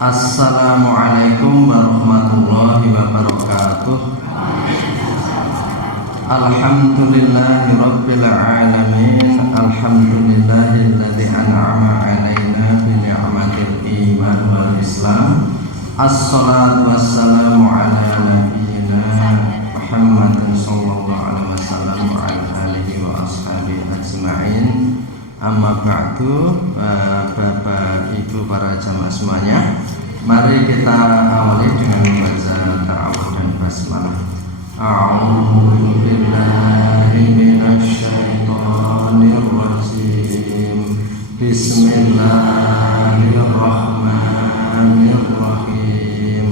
Assalamualaikum warahmatullahi wabarakatuh. Alhamdulillahi rabbil alamin. Alhamdulillahilladzi an'ama alaina bi ni'matil iman wal islam. Assalatu wassalamu ala nabiyyina Muhammadin sallallahu alaihi wasallam wa ala alihi wa ashabihi ajma'in. Amma ba'du, Bapak Ibu para jamaah semuanya, mari kita awali dengan membaca ta'awudz dan basmalah. A'udzu billahi minasy syaithanir rajim. Bismillahirrahmanirrahim.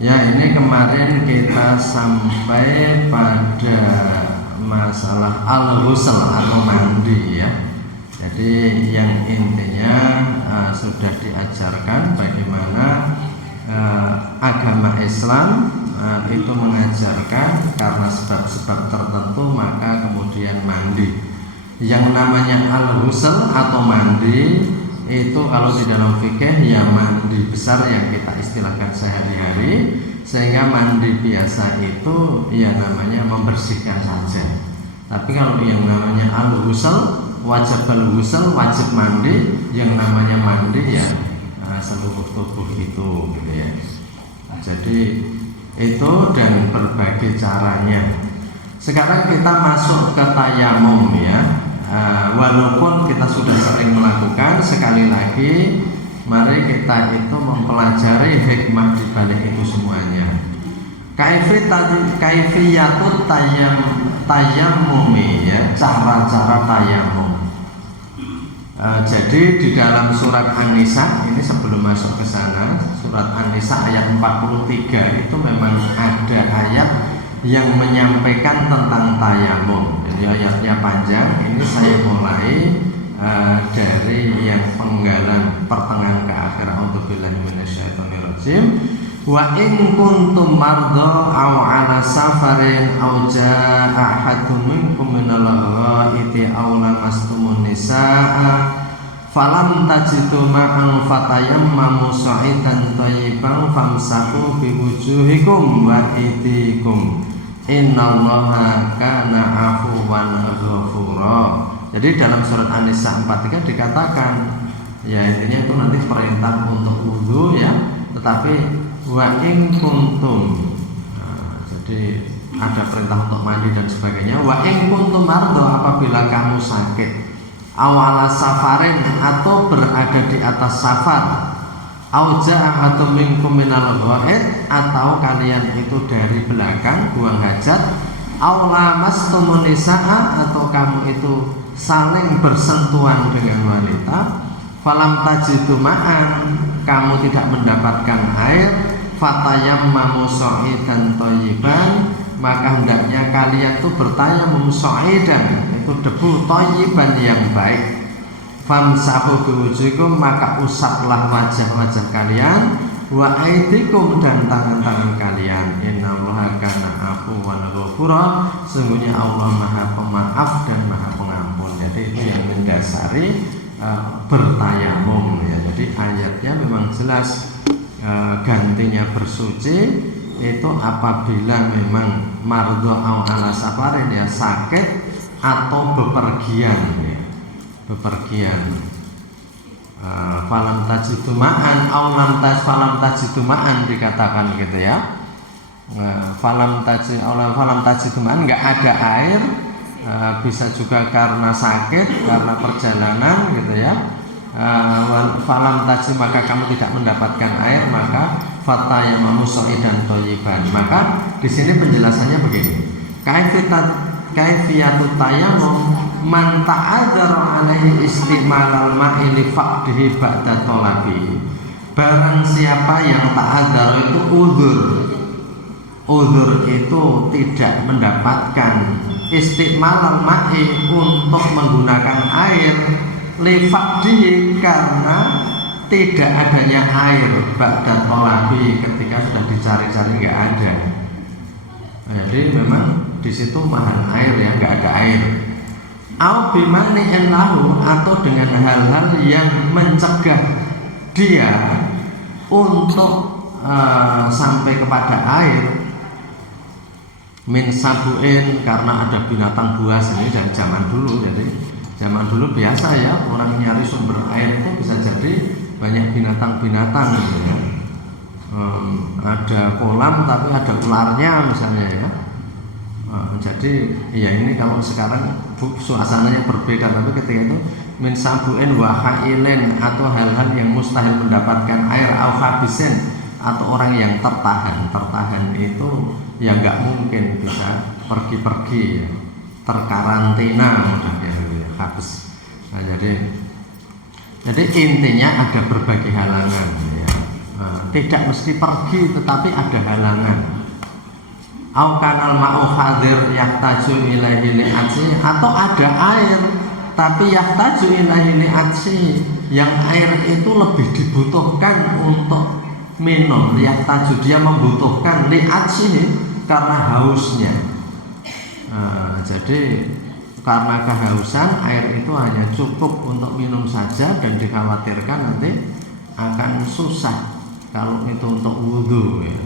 Ya, ini kemarin kita sampai pada masalah al-ghusl atau mandi ya. Jadi yang intinya sudah diajarkan bagaimana agama Islam itu mengajarkan karena sebab-sebab tertentu maka kemudian mandi. Yang namanya al-ghusl atau mandi itu kalau di dalam fikih ya mandi besar yang kita istilahkan sehari-hari, sehingga mandi biasa itu ya namanya membersihkan saja. Tapi kalau yang namanya al-ghusl, wajib al-ghusl, wajib mandi, yang namanya mandi ya seluruh tubuh itu gitu ya. Jadi itu dan berbagai caranya. Sekarang kita masuk ke tayamum ya. Walaupun kita sudah sering melakukan, sekali lagi mari kita itu mempelajari hikmah di balik itu semuanya. Kaifiyatut tayammumi ya, cara-cara tayamum. Jadi di dalam surat An-Nisa ini sebelum masuk ke sana, surat An-Nisa ayat 43 itu memang ada ayat yang menyampaikan tentang tayamum. Jadi ayatnya panjang. Ini saya mulai dari yang penggalan pertengahan ke akhir. A'udzubillahi minasyaitonirrajim. Wa in kuntum mardha aw ala safarin aw jaa ahadun minkum minal ghaiti aw lamastumun nisaa falam tajidu ma'an fatayammamu sa'idan thayyiban famsahu biwujuhikum wa aydikum innallaha kana 'afuwan ghafura. Jadi dalam surat An-Nisa 43 dikatakan ya intinya itu nanti perintah untuk wudu ya, tetapi wa in kuntum, jadi ada perintah untuk mandi dan sebagainya. Wa in kuntum mardo, apabila kamu sakit, awala safarin, atau berada di atas safar, auja ahadum minkum minal ghaid, atau kalian itu dari belakang buang hajat, aula mastumun nisaa, atau kamu itu saling bersentuhan dengan wanita, falam tajidu ma'an, kamu tidak mendapatkan air, fatayammamu sa'idan thayyiban, maka hendaknya kalian itu bertayamum sa'idan, itu debu thayyiban yang baik. Famsahu biwujuhikum, maka usaplah wajah-wajah kalian, wa aydikum, dan tangan-tangan kalian. Innallaha kana 'afuwan ghafura, sesungguhnya Allah Maha Pemaaf dan Maha Pengampun. Jadi itu yang mendasari bertayamum ya. Jadi ayatnya memang jelas. Gantinya bersuci itu apabila memang mardho au ala safarin ya, sakit atau bepergian ya. Bepergian. Falam tajidu ma'an au lam falam tajidu ma'an dikatakan gitu ya. Falam tajidu ma'an, enggak ada air, bisa juga karena sakit, karena perjalanan gitu ya. Falam taji, maka kamu tidak mendapatkan air, maka fatayammamu sa'idan thayyiban. Maka di sini penjelasannya begini. Kaifiyatut tayammum man ta'adzara alaihi istimalal ma'i li faqdihi ba'da talabi. Barang siapa yang ta'adzara itu uzur itu tidak mendapatkan istimalal ma'i, untuk menggunakan air, lifaqdihi, karena tidak adanya air, ba'da talabi, ketika sudah dicari-cari nggak ada. Jadi memang di situ mahal air ya, nggak ada air. Au bimani'in lahu, atau dengan hal-hal yang mencegah dia untuk sampai kepada air min sabuin, karena ada binatang buas. Ini dari zaman dulu. Jadi zaman dulu biasa ya, orang nyari sumber air itu bisa jadi banyak binatang-binatang gitu ya. Ada kolam tapi ada ularnya misalnya ya. Jadi ya ini kalau sekarang suasananya berbeda, tapi ketika itu min sabuin wa hailin, atau hal-hal yang mustahil mendapatkan air, au habisin, atau orang yang tertahan itu ya nggak mungkin bisa pergi-pergi ya, terkarantina ya, habis. Nah, jadi intinya ada berbagai halangan ya. Tidak mesti pergi tetapi ada halangan. Au kanal ma'u hadir yahtaju ilaihi li'atsi, atau ada air tapi yahtaju ilaihi li'atsi, yang air itu lebih dibutuhkan untuk minum. Yahtaju, dia membutuhkan, li'atsi karena hausnya. Jadi karena kehausan, air itu hanya cukup untuk minum saja, dan dikhawatirkan nanti akan susah kalau itu untuk wudhu ya.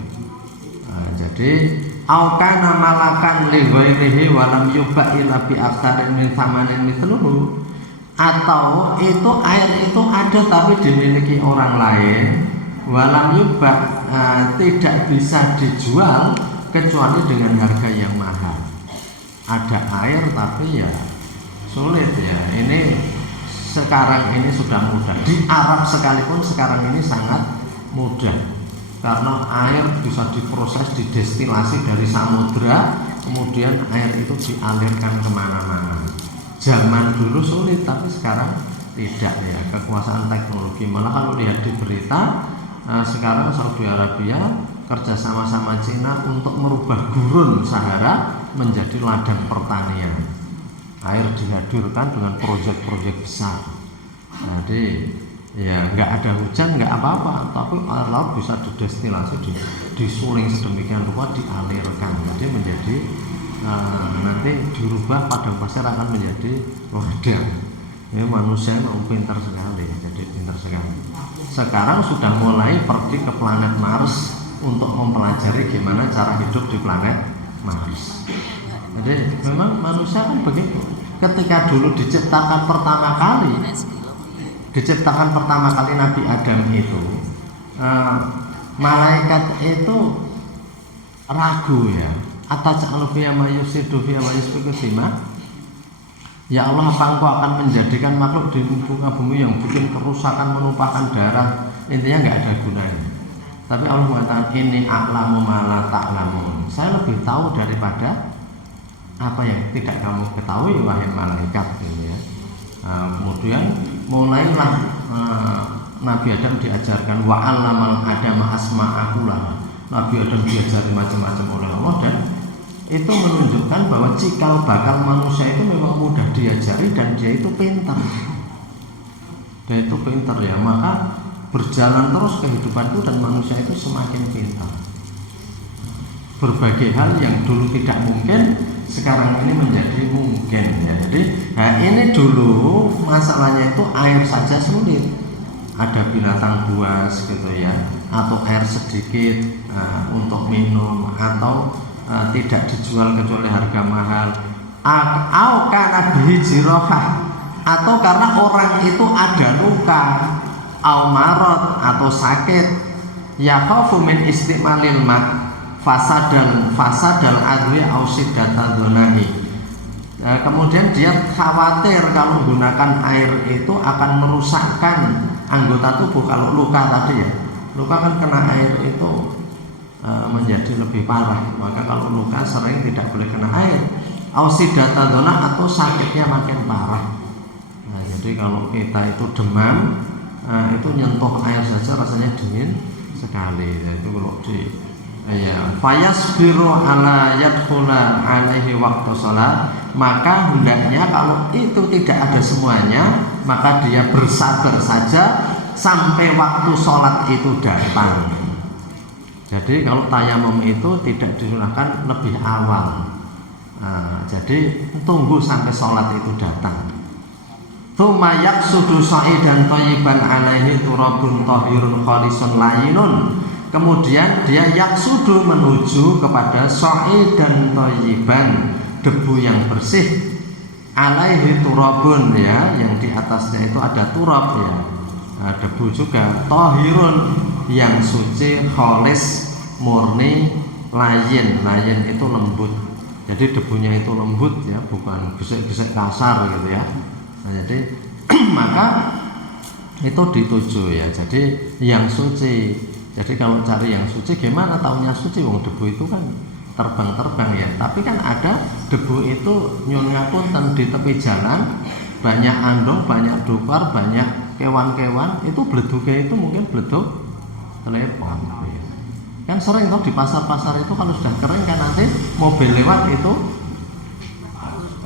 Jadi aukana malakan li ghairihi walam yuba ila bi aktsarin min thamanin mithluhu, atau itu air itu ada tapi dimiliki orang lain, walam yuba, tidak bisa dijual kecuali dengan harga yang mahal. Ada air tapi ya sulit ya. Ini sekarang ini sudah mudah. Di Arab sekalipun sekarang ini sangat mudah, karena air bisa diproses, didestilasi dari samudra, kemudian air itu dialirkan kemana-mana. Zaman dulu sulit, tapi sekarang tidak ya. Kekuasaan teknologi. Malah kalau lihat di berita, sekarang Saudi Arabia kerja sama Cina untuk merubah gurun Sahara menjadi ladang pertanian. Air dihadirkan dengan proyek-proyek besar. Jadi ya nggak ada hujan nggak apa-apa, tapi air laut bisa didestilasi, disuling sedemikian rupa, dialirkan, jadi menjadi nanti dirubah padang pasir akan menjadi ladang. Ini manusia memang pintar sekali, jadi pintar sekali. Sekarang sudah mulai pergi ke planet Mars untuk mempelajari gimana cara hidup di planet Mars. Jadi memang manusia kan begitu. Ketika dulu diciptakan pertama kali Nabi Adam itu, malaikat itu ragu ya, ataj'alu fiha ma yufsidu fiha wa yasfiku dima. Ya Allah, apa engkau akan menjadikan makhluk di muka bumi yang bikin kerusakan, menumpahkan darah? Intinya nggak ada gunanya. Tapi Allah mengatakan, ini a'lamu ma la ta'lamun, saya lebih tahu daripada apa yang tidak kamu ketahui wahai malaikat gitu ya. Kemudian mulailah Nabi Adam diajarkan, wa 'allamal adama asma'akullah. Nabi Adam diajari macam-macam oleh Allah, dan itu menunjukkan bahwa cikal bakal manusia itu memang mudah diajari, dan dia itu pintar. Ya, maka berjalan terus kehidupan itu, dan manusia itu semakin pintar. Berbagai hal yang dulu tidak mungkin sekarang ini menjadi mungkin ya. Jadi ini dulu masalahnya itu air saja sulit, ada binatang buas gitu ya, atau air sedikit untuk minum, atau tidak dijual kecuali harga mahal, atau karena bihi jirohah, atau karena orang itu ada luka, au marot, atau sakit, ya khaufu min istimalil ma fasadal adwi au siddata donahi. Kemudian dia khawatir kalau menggunakan air itu akan merusakkan anggota tubuh. Kalau luka tadi ya, luka kan kena air itu menjadi lebih parah. Maka kalau luka sering tidak boleh kena air. Au siddata donah, atau sakitnya makin parah. Nah, jadi kalau kita itu demam, itu nyentuh air saja rasanya dingin sekali. Itu kalau fayasbiru ala yadkhula alaihi waktu sholat, maka hendaknya kalau itu tidak ada semuanya, maka dia bersabar saja sampai waktu sholat itu datang. Jadi kalau tayamum itu tidak disunahkan lebih awal. Jadi tunggu sampai sholat itu datang. Tsumma yaqsudu sa'idan thayyiban alaihi turabun tahirun khalisun layinun. Kemudian dia yaksudu menuju kepada sa'idan thayyiban, debu yang bersih, alaihi turabun ya, yang di atasnya itu ada turab ya, nah, debu juga, tahirun yang suci, khalis murni, layin itu lembut. Jadi debunya itu lembut ya, bukan gesek-gesek kasar gitu ya. Nah, jadi maka itu dituju ya. Jadi yang suci. Jadi kalau cari yang suci gimana taunya suci? Wong debu itu kan terbang-terbang ya. Tapi kan ada debu itu nyun ngapunten di tepi jalan, banyak andong, banyak dupar, banyak kewan-kewan, itu bledugnya itu mungkin bledug telepon gitu ya. Kan sering tuh di pasar-pasar itu kalau sudah kering kan nanti mobil lewat itu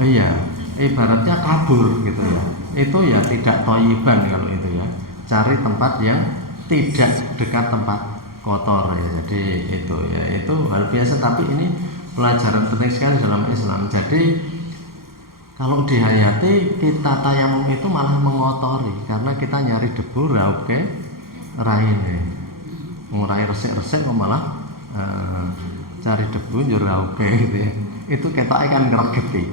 iya, ibaratnya kabur gitu ya. Itu ya tidak thayyiban kalau itu ya. Cari tempat yang tidak dekat tempat kotor ya. Jadi itu ya, itu hal biasa, tapi ini pelajaran penting sekali dalam Islam. Jadi kalau dihayati kita tayamum itu malah mengotori karena kita nyari debu rauke raine. Ngurai resik-resik malah cari debu njur rauke gitu ya. Itu kita akan ngeregeti.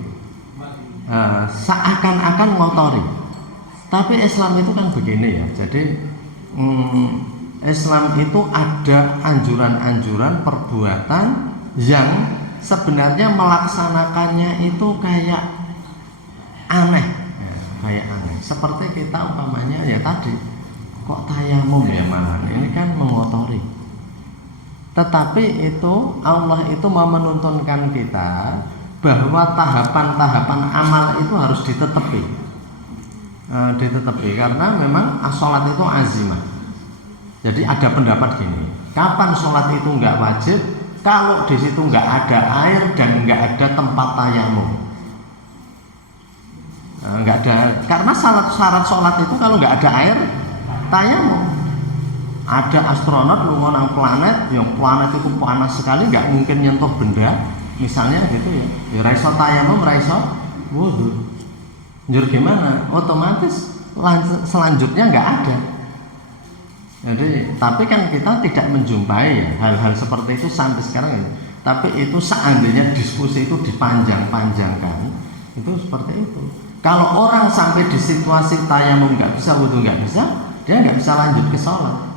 Seakan-akan ngotori. Tapi Islam itu kan begini ya. Jadi Islam itu ada anjuran-anjuran perbuatan yang sebenarnya melaksanakannya itu kayak aneh ya, kayak aneh. Seperti kita umpamanya ya tadi, kok tayamum ya malah ini kan mengotori. Tetapi itu Allah itu mau menuntunkan kita bahwa tahapan-tahapan amal itu harus ditetepi, karena memang sholat itu azimah. Jadi ada pendapat gini, kapan sholat itu nggak wajib? Kalau di situ nggak ada air dan nggak ada tempat tayamum, nggak ada. Karena syarat sholat itu kalau nggak ada air, tayamum. Ada astronot lunga nang planet, yang planet itu panas sekali, nggak mungkin nyentuh benda, misalnya gitu ya. Ya raiso tayamum, raiso wudu. Njur gimana? Otomatis selanjutnya nggak ada. Jadi, tapi kan kita tidak menjumpai ya, hal-hal seperti itu sampai sekarang ya. Tapi itu seandainya diskusi itu dipanjang-panjangkan, itu seperti itu. Kalau orang sampai di situasi tayamum nggak bisa, wudu nggak bisa, dia nggak bisa lanjut ke sholat.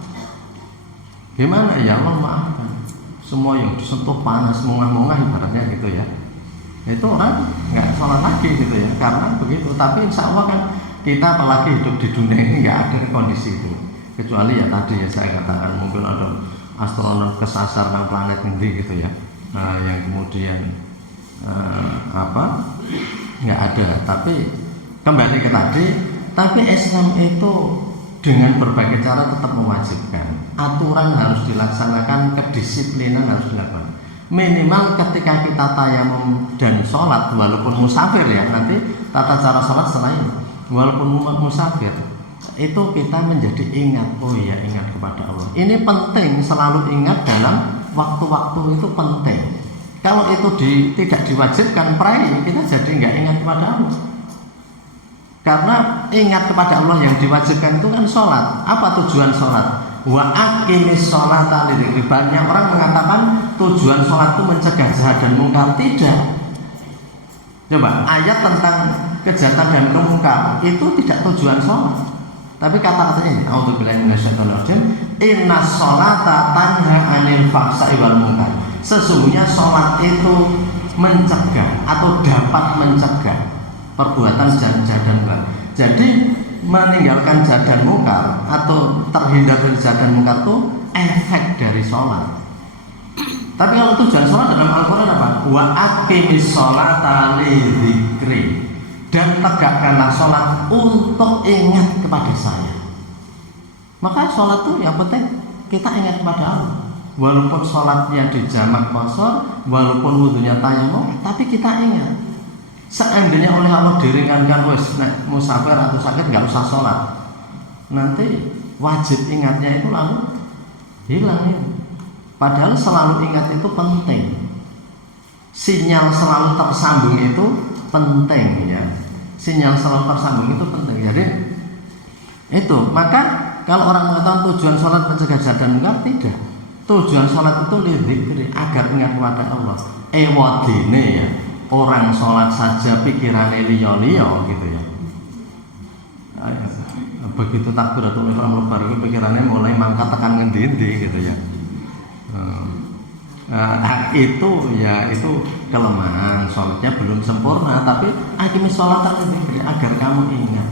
Gimana ya Allah maafkan, semua yang disentuh panas mongah-mongah ibaratnya gitu ya. Itu orang nggak sholat lagi gitu ya, karena begitu. Tapi insya Allah kan kita apalagi hidup di dunia ini nggak ada kondisi itu. Kecuali ya tadi ya saya katakan mungkin ada astronot kesasar nang planet ini gitu ya, yang kemudian nggak ada. Tapi kembali ke tadi, tapi Islam itu dengan berbagai cara tetap mewajibkan. Aturan harus dilaksanakan, kedisiplinan harus dilakukan. Minimal ketika kita tayamum dan sholat, walaupun musafir ya, nanti tata cara sholat selain walaupun musafir, itu kita menjadi ingat, oh iya ingat kepada Allah. Ini penting, selalu ingat dalam waktu-waktu itu penting. Kalau itu tidak diwajibkan pray, kita jadi nggak ingat kepada Allah. Karena ingat kepada Allah yang diwajibkan itu kan sholat. Apa tujuan sholat? Wa aqimis sholata lidzikri. Banyak orang mengatakan tujuan sholat itu mencegah jahat dan mungkar. Tidak. Coba ayat tentang kejahatan dan mungkar itu tidak tujuan sholat. Tapi kata-katanya ini, a'udzubillahi minasyaitonir rajim, innas sholata tanha 'anil fahsya'i wal munkar. Sesungguhnya sholat itu mencegah atau dapat mencegah perbuatan jahat dan mungkar. Jadi meninggalkan jahat dan mungkar atau terhindar dari jahat dan mungkar itu efek dari sholat. Tapi kalau tujuan sholat dalam Al-Quran apa? Wa aqimis sholata lidzikri. Dan tegakkanlah sholat untuk ingat kepada saya. Maka sholat itu yang penting kita ingat kepada Allah. Walaupun sholatnya di jamak qashar, walaupun wudunya tayamum, tapi kita ingat. Seandainya oleh Allah diringankan wes musafir atau sakit nggak usah sholat, nanti wajib ingatnya itu lalu hilang ya. Padahal selalu ingat itu penting. Sinyal selalu tersambung itu penting ya. sinyal selalu tersambung itu penting. Jadi itu, maka kalau orang mengatakan tujuan sholat mencegah jahat dan munkar, tidak. Tujuan sholat itu lidzikri, agar ingat kepada Allah. Ewadine ya, orang sholat saja pikirannya liyo-liyo gitu ya. Begitu takbiratul ihram baru pikirannya mulai mangkat tekan ngendi-endi gitu ya. Itu ya itu kelemahan, sholatnya belum sempurna, tapi akimis sholat lidzikri, agar kamu ingat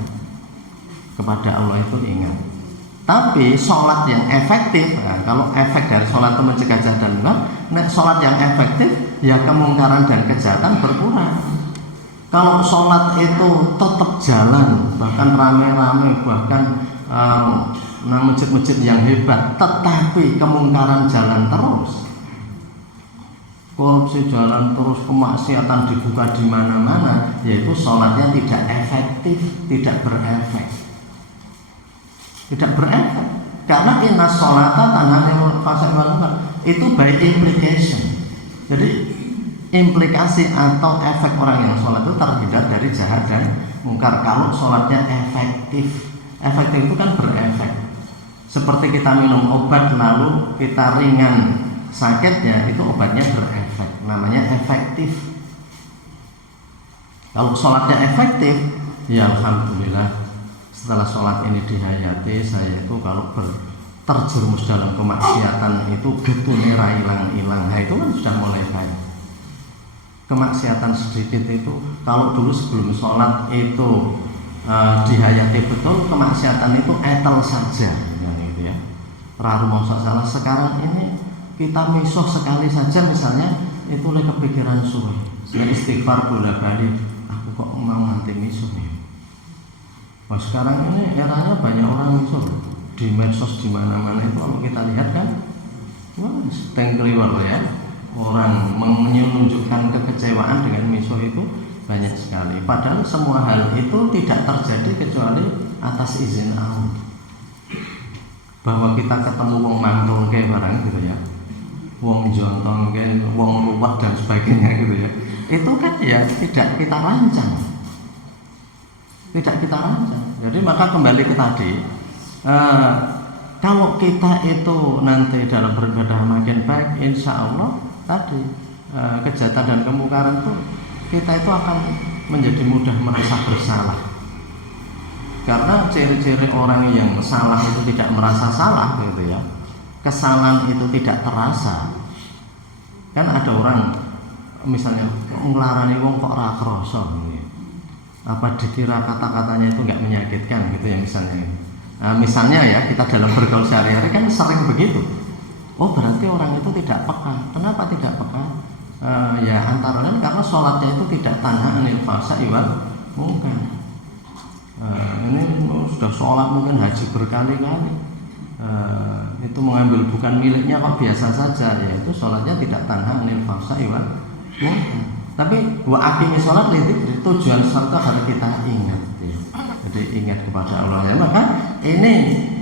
kepada Allah, itu ingat. Tapi sholat yang efektif, nah, kalau efek dari sholat itu mencegah jahat dan munkar, sholat yang efektif ya kemungkaran dan kejahatan berkurang. Kalau sholat itu tetap jalan, bahkan rame-rame, bahkan masjid-masjid yang hebat, tetapi kemungkaran jalan terus, korupsi jalan terus, kemaksiatan dibuka di mana-mana, yaitu sholatnya tidak efektif, tidak berefek. Tidak berefek, karena inna sholata tanha 'anil fahsya'i wal munkar itu by implication. Jadi implikasi atau efek orang yang sholat itu terhindar dari jahat dan munkar kalau sholatnya efektif. Efektif itu kan berefek. Seperti kita minum obat lalu kita ringan sakitnya, itu obatnya berefek, namanya efektif. Kalau sholatnya efektif, ya alhamdulillah. Setelah sholat ini dihayati, saya itu kalau terjerumus dalam kemaksiatan itu getune ra ilang-ilang, nah itu kan sudah mulai baik. Kemaksiatan sedikit itu, kalau dulu sebelum sholat itu dihayati betul, kemaksiatan itu etel saja, gitu ya. Raru masa salah. Sekarang ini kita misuh sekali saja misalnya, itu oleh kepikiran suwe. Saya istighfar bolak-balik, aku kok mau nanti misuh nih. Nah, sekarang ini eranya banyak orang misuh di medsos di mana-mana itu, kalau kita lihat kan, wah, tengkeliwar ya, orang menunjukkan kekecewaan dengan misuh itu banyak sekali. Padahal semua hal itu tidak terjadi kecuali atas izin Allah. Bahwa kita ketemu wong mantul kayak barang gitu ya, wong jontong kayak, wong ruwet dan sebagainya gitu ya, itu kan ya tidak kita rancang. Tidak kita rancang. Jadi maka kembali ke tadi, kalau kita itu nanti dalam beribadah makin baik, insya Allah tadi kejahatan dan kemungkaran itu kita itu akan menjadi mudah merasa bersalah. Karena ciri-ciri orang yang salah itu tidak merasa salah gitu ya. Kesalahan itu tidak terasa. Kan ada orang misalnya nglarani wong kok ora krasa gitu. Apa dikira kata-katanya itu nggak menyakitkan gitu ya misalnya. Nah, misalnya ya kita dalam bergaul sehari-hari kan sering begitu. Oh berarti orang itu tidak peka. Kenapa tidak peka? Ya antara lain karena sholatnya itu tidak tanha 'anil fahsya'i wal munkar. Ini sudah sholat mungkin haji berkali-kali, itu mengambil bukan miliknya kok biasa saja, yaitu sholatnya tidak tanha 'anil fahsya'i wal munkar. Tapi wa aqimi sholat lidzikri, tujuan sholat itu harus kita ingat ya. Jadi ingat kepada Allah ya. Maka ini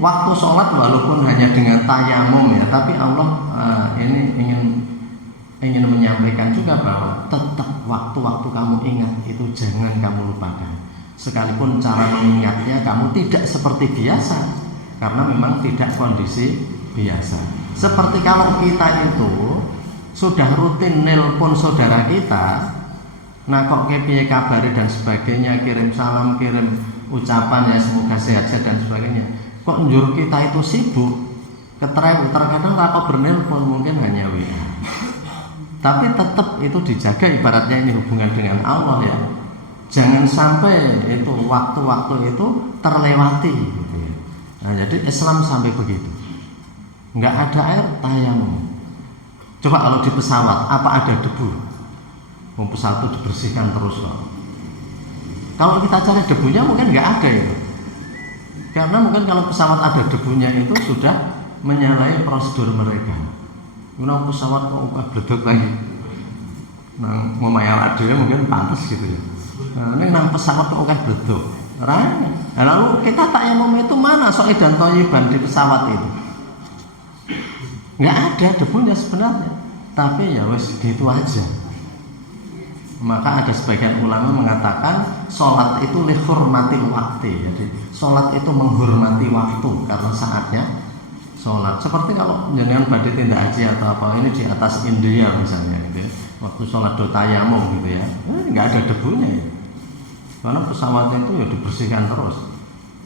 waktu sholat walaupun hanya dengan tayamum ya, tapi Allah ini ingin menyampaikan juga bahwa tetap waktu-waktu kamu ingat itu jangan kamu lupakan. Sekalipun cara mengingatnya kamu tidak seperti biasa, karena memang tidak kondisi biasa. Seperti kalau kita itu sudah rutin nelpon saudara kita, nah kok piye kabare dan sebagainya, kirim salam, kirim ucapan ya semoga sehat-sehat dan sebagainya, kok njur kita itu sibuk, terkadang kok bernelpon mungkin hanya WA, tapi tetap itu dijaga, ibaratnya ini hubungan dengan Allah ya, jangan sampai itu waktu-waktu itu terlewati gitu ya. Nah, jadi Islam sampai begitu, nggak ada air tayamum. Coba kalau di pesawat, apa ada debu? Pesawat itu dibersihkan terus kok. Kalau kita cari debunya mungkin nggak ada itu. Karena mungkin kalau pesawat ada debunya itu sudah menyalahi prosedur mereka. Menang pesawat kok bledok lagi. Nah, ngomayal ada mungkin pantas gitu ya. Nah, ini nang pesawat kok bledok. Nah, lalu kita tayamum itu mana soal dan toyiban di pesawat itu? Nggak ada debunya sebenarnya, tapi ya wes gitu aja. Maka ada sebagian ulama mengatakan sholat itu lihormati waktu. Jadi sholat itu menghormati waktu karena saatnya sholat. Seperti kalau jenengan badhe tindak haji atau apa, ini di atas India misalnya gitu ya. Waktu sholat do tayamum gitu ya, nggak ada debunya ya. Karena pesawatnya itu ya dibersihkan terus.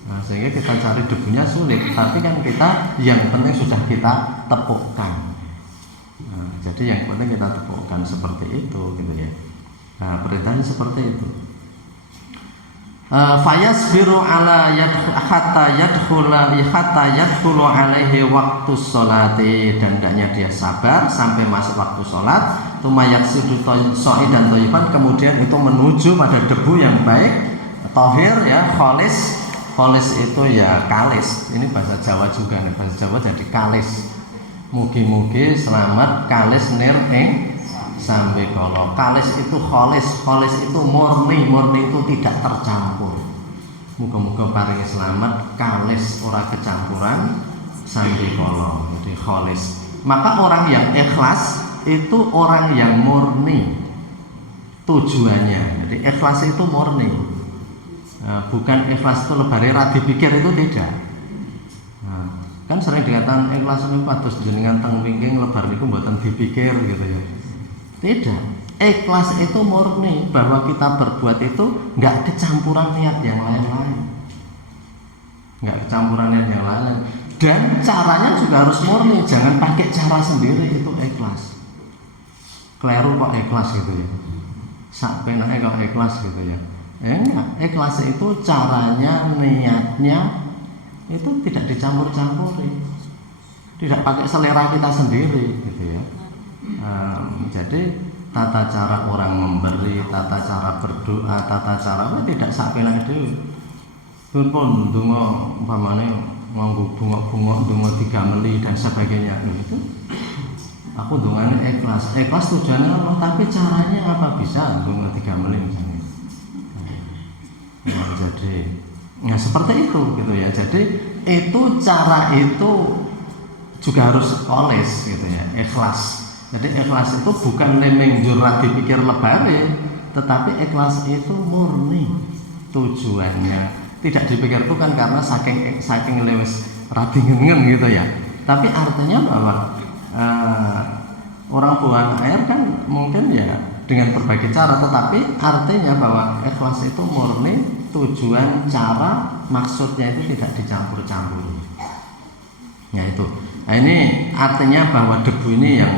Nah, sehingga kita cari debunya sulit, tapi kan kita yang penting sudah kita tepukkan. Nah, jadi yang penting kita tepukkan seperti itu gitu ya. Nah, perintahnya seperti itu. Fayasbiru ala hatta yadkhulu alaihi waktu sholati, dan hendaknya dia sabar sampai masuk waktu sholat. Tumayaksidu so'idan thayyiban, kemudian itu menuju pada debu yang baik, tohir ya, kholis itu ya kalis. Ini bahasa Jawa juga nih, bahasa Jawa jadi kalis. Mugi-mugi selamat kalis nir ing sampai kalau kalis itu kholis itu murni itu tidak tercampur. Muga-muga paring selamat kalis ora kecampuran sampai kalau jadi kholis. Maka orang yang ikhlas itu orang yang murni tujuannya. Jadi ikhlas itu murni, bukan ikhlas itu lebare ra dipikir, itu tidak. Kan sering dikatakan ikhlas niku pados jenengan teng wingking lebar niku mboten dipikir gitu ya. Tidak. Ikhlas itu murni bahwa kita berbuat itu enggak kecampuran niat yang lain-lain. Enggak kecampuran niat yang lain. Dan caranya juga harus murni, jangan pakai cara sendiri, itu ikhlas. Kleru kok ikhlas gitu ya. Sak penake kok ikhlas gitu ya. Enggak, ikhlas itu caranya, niatnya itu tidak dicampur-campuri, tidak pakai selera kita sendiri gitu ya. Jadi tata cara orang memberi, tata cara berdoa, tata cara apa tidak sakpenake dhewe. Pun donga umpamane nganggo bunga-bunga, donga 3 meli dan sebagainya gitu. Aku dongane ikhlas tujuannya Allah, tapi caranya apa bisa donga 3 meli misalnya. Nah, jadi seperti itu gitu ya. Jadi itu cara itu juga harus kholis gitu ya, ikhlas. Jadi ikhlas itu bukan nemeng jurah dipikir lebare, tetapi ikhlas itu murni tujuannya. Tidak dipikir itu kan karena saking lewes radingen gitu ya. Tapi artinya bahwa orang buang air kan mungkin ya dengan berbagai cara, tetapi artinya bahwa ikhlas itu murni tujuan, cara, maksudnya itu tidak dicampur-campuri. Ya itu. Nah, ini artinya bahwa debu ini yang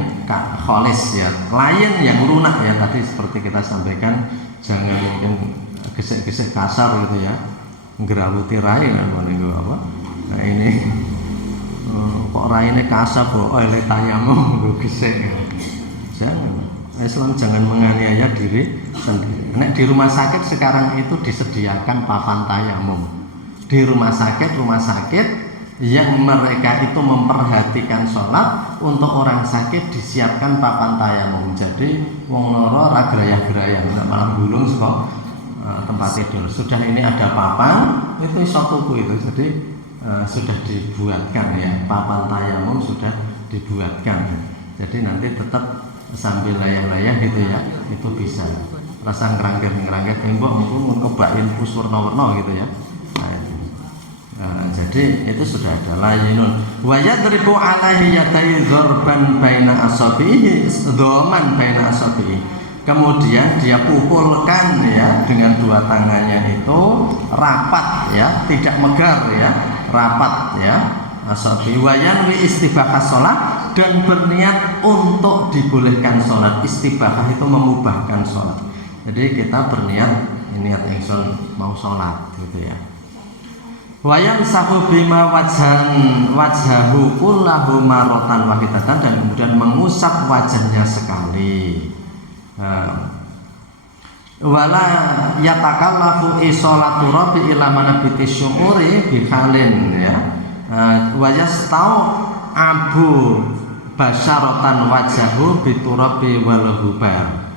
kholis ya, lain yang lunak ya, tadi seperti kita sampaikan, jangan mungkin gesek-gesek kasar gitu ya, ngerawuti rai kan apa. Nah ini kok raine kasar kok oleh tayamu gesek. Jangan. Islam jangan menganiaya diri sendiri. Nek di rumah sakit sekarang itu disediakan papan tayamum. Di rumah sakit yang mereka itu memperhatikan sholat, untuk orang sakit disiapkan papan tayamum. Jadi wong loro ra grayah-grayah, malah gulung kok tempat tidur. Sudah ini ada papan, itu iso tuku itu. Jadi sudah dibuatkan ya, papan tayamum sudah dibuatkan. Jadi nanti tetap sambil layah-layah gitu ya, itu bisa. Rasa ngerangkir tembok mungkin kebain pus warna-warna gitu ya. Jadi itu sudah ada layinun wa yadribu alaihi yadai dzarban baina asabihi dhaman baina asabihi. Kemudian dia pukulkan ya dengan 2 tangannya itu rapat ya, tidak megar ya, rapat ya. Asabi wa yanwi istibahah sholat, dan berniat untuk dibolehkan sholat. Istibahah itu memubahkan sholat. Jadi kita berniat, niat ingsun mau sholat gitu ya. Wayang sahu bima wajhahu kullahu marotan wahidatan, dan kemudian mengusap wajahnya sekali. Wala yatakallafu isolatu rabbi ila manabiti syu'uri bikhalin ya. Wayastau abu basyaratan wajahu biturabi walhubar.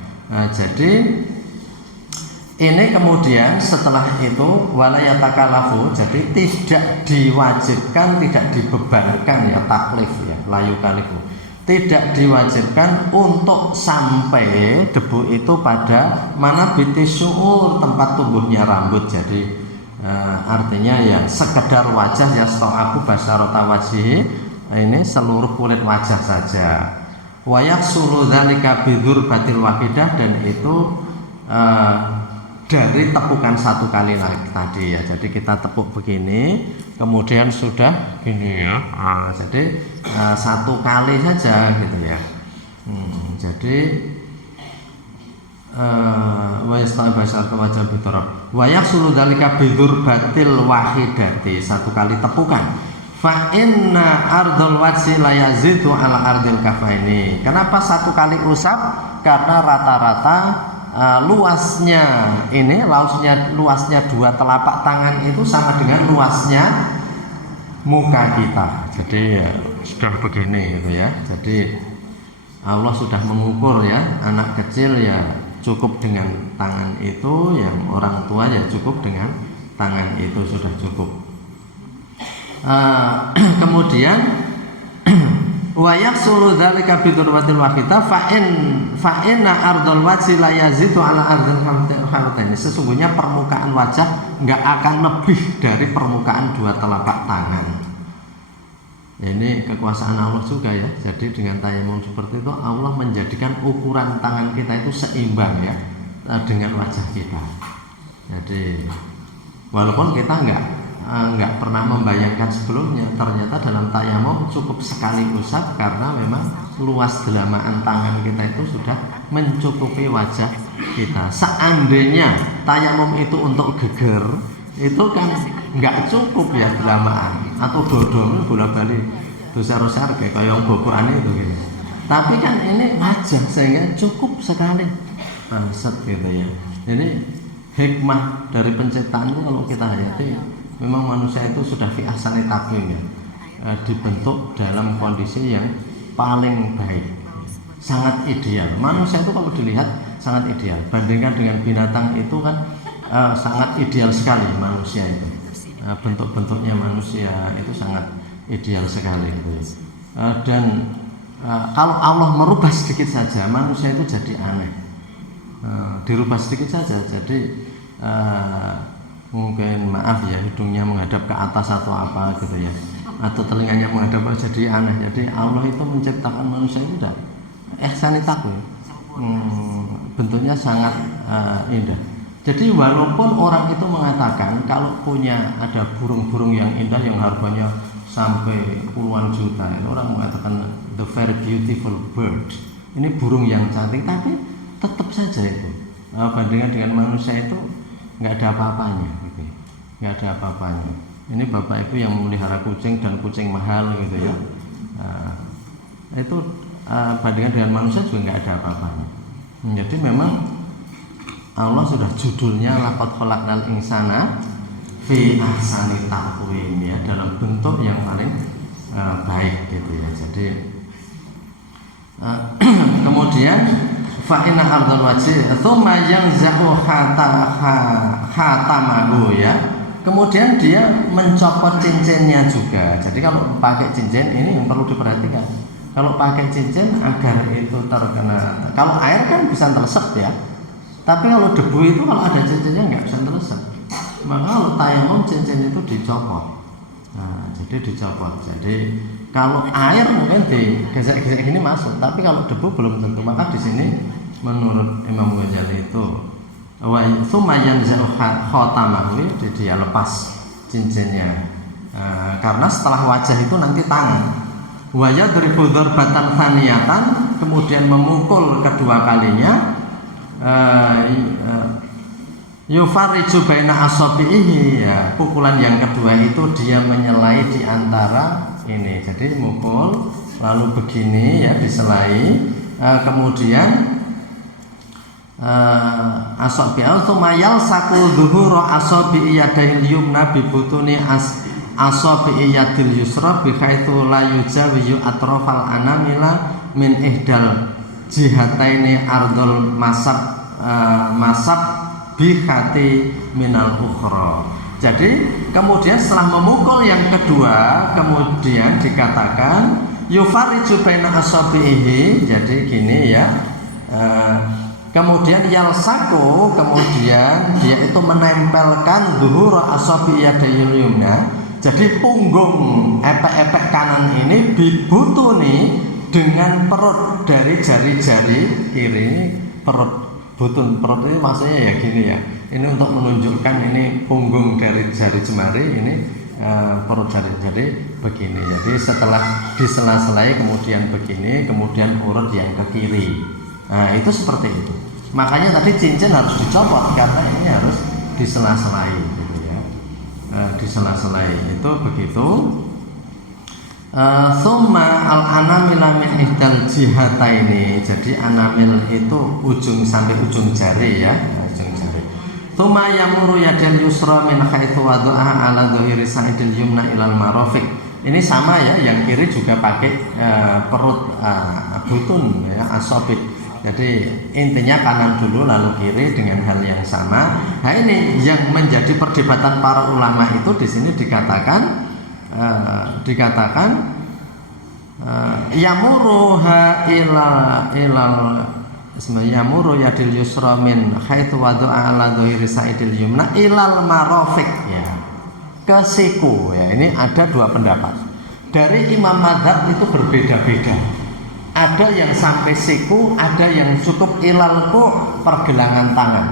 Jadi ini kemudian setelah itu walayatakallafu, jadi tidak diwajibkan, tidak dibebankan ya, taklif ya, layu kalifu, tidak diwajibkan untuk sampai debu itu pada mana binti syu'ur, tempat tumbuhnya rambut. Jadi artinya ya sekedar wajah, ya sto'aku basarota wajhi, ini seluruh kulit wajah saja. Wa yahsulu dzalika bidzurbatil wahidah, dan itu dari tepukan satu kali lagi tadi ya. Jadi kita tepuk begini, kemudian sudah gini ya. Jadi satu kali saja gitu ya. Jadi wa yasta'i basar ke wajah biturab wa yahsulu dzalika bidzurbatil wahidati, satu kali tepukan. Fa inna ardul wajhi la yazidu ala ardil kafaini. Kenapa satu kali usap? Karena rata-rata luasnya luasnya dua telapak tangan itu sama dengan luasnya muka kita. Jadi ya, sudah begini gitu ya. Jadi Allah sudah mengukur ya, anak kecil ya cukup dengan tangan itu, yang orang tua ya cukup dengan tangan itu, sudah cukup. Kemudian wa yahsulu dzalika bi durwatil wahidah fa inna ardul wajhi la yazidu ala ardil khamtaini. Sesungguhnya permukaan wajah enggak akan lebih dari permukaan dua telapak tangan. Ini kekuasaan Allah juga ya. Jadi dengan tayamum seperti itu Allah menjadikan ukuran tangan kita itu seimbang ya dengan wajah kita. Jadi walaupun kita enggak pernah membayangkan sebelumnya, ternyata dalam tayamum cukup sekali usap karena memang luas dalamaan tangan kita itu sudah mencukupi wajah kita. Seandainya tayamum itu untuk geger, itu kan nggak cukup ya dalamaan, atau dodong bola-balik besar-besar kayak yang bobokan itu gitu. Tapi kan ini wajah sehingga cukup sekali set gitu ya. Jadi hikmah dari penciptaan itu kalau kita hayati, memang manusia itu sudah fi ahsani taqwim ya, dibentuk dalam kondisi yang paling baik, sangat ideal. Manusia itu kalau dilihat sangat ideal, bandingkan dengan binatang itu kan sangat ideal sekali manusia itu. Bentuk-bentuknya manusia itu sangat ideal sekali gitu. Dan kalau Allah merubah sedikit saja, manusia itu jadi aneh. Dirubah sedikit saja, jadi mungkin maaf ya, hidungnya menghadap ke atas atau apa gitu ya, atau telinganya menghadap, jadi aneh. Jadi Allah itu menciptakan manusia itu udah ihsani taqwim, bentuknya sangat indah. Jadi walaupun orang itu mengatakan kalau punya ada burung-burung yang indah yang harganya sampai puluhan juta, itu orang mengatakan the very beautiful bird, ini burung yang cantik, tapi tetap saja itu bandingan dengan manusia itu nggak ada apa-apanya gitu, nggak ada apa-apanya. Ini bapak ibu yang memelihara kucing dan kucing mahal gitu ya, itu bandingan dengan manusia juga nggak ada apa-apanya. Jadi memang Allah sudah judulnya laqad khalaqnal insana fi ahsani taqwim ya, dalam bentuk yang paling baik gitu ya. Jadi kemudian fa inna ardhal wajhi tsumma yanzahu khatamahu ya. Kemudian dia mencopot cincinnya juga. Jadi kalau pakai cincin ini yang perlu diperhatikan. Kalau pakai cincin agar itu terkena, kalau air kan bisa tersep ya. Tapi kalau debu itu kalau ada cincinnya nggak bisa tersep. Maka kalau tayamum cincin itu dicopot. Nah, jadi dicopot. Jadi kalau air mungkin digesek-gesek gini masuk, tapi kalau debu belum tentu. Maka di sini menurut Imam Ghazali itu wa tsumma yanzahu khatamahu, dia lepas cincinnya. Karena setelah wajah itu nanti tangan. Wa yadribu dzarbatan tsaniyatan, kemudian memukul kedua kalinya. Yufarriju baina asabihi ya, pukulan yang kedua itu dia menyelai di antara ini. Jadi mukul lalu begini ya, diselai, kemudian asabi al-tumayal sakul dhuhur asabi yadil yumna bi butuni asabi yadil yusra bi khaitu la yujawiyu atrafal anamila min ihdal jihataini ardul masab bihati minal ukhra. Jadi kemudian setelah memukul yang kedua, kemudian dikatakan yufariju baina asabihi, jadi gini ya. Kemudian yalsaku, kemudian dia itu menempelkan zuhur asabi yadayil yumna. Jadi punggung epek-epek kanan ini bibutuni dengan perut dari jari-jari kiri, perut butun perut ini maksudnya ya gini ya. Ini untuk menunjukkan ini punggung dari jari jemari, ini perut jari-jari begini. Jadi setelah disela-selai kemudian begini, kemudian urut yang ke kiri. Nah, itu seperti itu. Makanya tadi cincin harus dicopot karena ini harus disela-selai gitu ya. Disela-selai itu begitu. Summa al-anamil min ihdal jihataini. Jadi anamil itu ujung sampai ujung jari ya, ujung jari. Summa yamuru yadal yusra min haitsu wada'a ala dhahiri sa'idil yumna ilal marafiq. Ini sama ya, yang kiri juga pakai perut butun ya, asobik. Jadi intinya kanan dulu lalu kiri dengan hal yang sama. Nah ini yang menjadi perdebatan para ulama itu di sini dikatakan yamuruha ilal yamuru yadil yusra min haitsu wada'a ala dhahiri sa'idil yumna ilal marafiq ya, ke siku ya. Ini ada dua pendapat dari imam madzhab itu berbeda-beda. Ada yang sampai siku, ada yang cukup ilalku pergelangan tangan.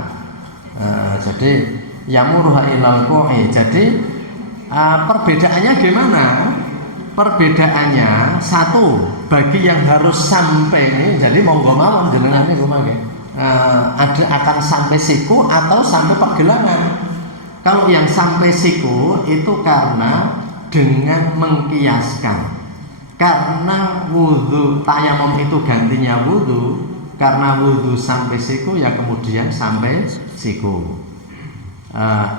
Jadi yamuruha ilalku. Jadi perbedaannya gimana? Perbedaannya satu, bagi yang harus sampai ini, jadi monggo mawon jenengannya ada akan sampai siku atau sampai pergelangan. Kalau yang sampai siku itu karena dengan mengkiaskan. Karena wudhu tayamum itu gantinya wudhu, karena wudhu sampai siku ya kemudian sampai siku.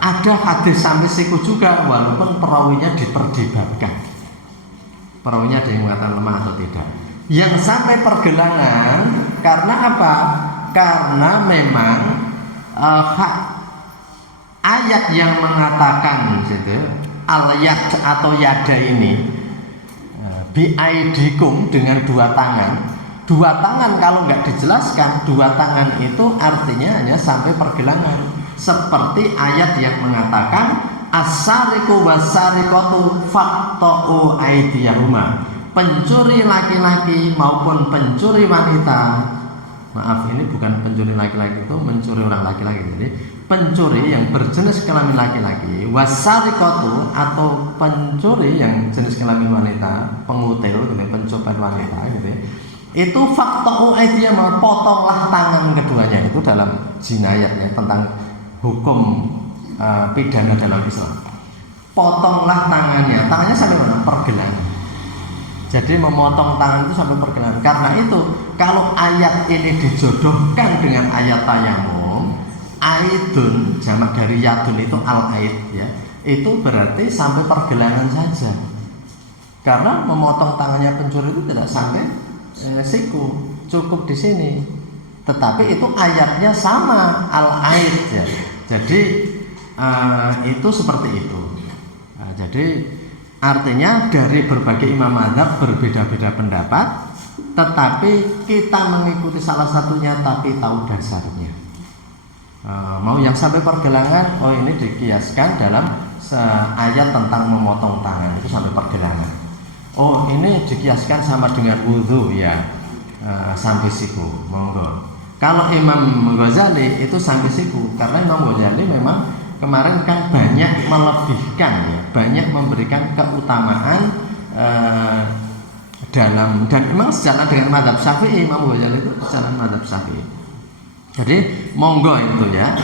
Ada hadis sampai siku juga walaupun perawinya diperdebatkan. Perawinya ada yang mengatakan lemah atau tidak. Yang sampai pergelangan karena apa? Karena memang ayat yang mengatakan gitu, al-yad atau yada ini biaidikum dengan dua tangan. Dua tangan kalau nggak dijelaskan, dua tangan itu artinya hanya sampai pergelangan. Seperti ayat yang mengatakan as-sariqu was-sariqatu faqta'u aydiyahuma. Pencuri laki-laki maupun pencuri wanita. Maaf, ini bukan pencuri laki-laki, itu mencuri orang laki-laki. Jadi pencuri yang berjenis kelamin laki-laki, wasariqatu atau pencuri yang jenis kelamin wanita, pengutil gitu, pencopet wanita gitu. Itu faqta'u aydiyahuma, potonglah tangan keduanya. Itu dalam jinayatnya tentang hukum pidana dalam Islam. Potonglah tangannya. Tangannya sampai mana? Pergelangan. Jadi memotong tangan itu sampai pergelangan. Karena itu kalau ayat ini dijodohkan dengan ayat tayamum, aidun jamak dari yadun itu al-aid ya, itu berarti sampai pergelangan saja. Karena memotong tangannya pencuri itu tidak sampai siku, cukup di sini. Tetapi itu ayatnya sama al-aid ya. Jadi itu seperti itu. Jadi artinya dari berbagai imam madzhab berbeda-beda pendapat, tetapi kita mengikuti salah satunya tapi tahu dasarnya. Mau yang sampai pergelangan, oh ini dikiaskan dalam ayat tentang memotong tangan itu sampai pergelangan. Oh ini dikiaskan sama dengan wudhu ya, sampai siku, monggo. Kalau Imam Ghazali itu sampai siku, karena Imam Ghazali memang kemarin kan banyak melebihkan ya, banyak memberikan keutamaan dalam, dan memang sejalan dengan mazhab Syafi'i. Imam Ghazali itu sejalan mazhab Syafi'i. Jadi monggo itu ya.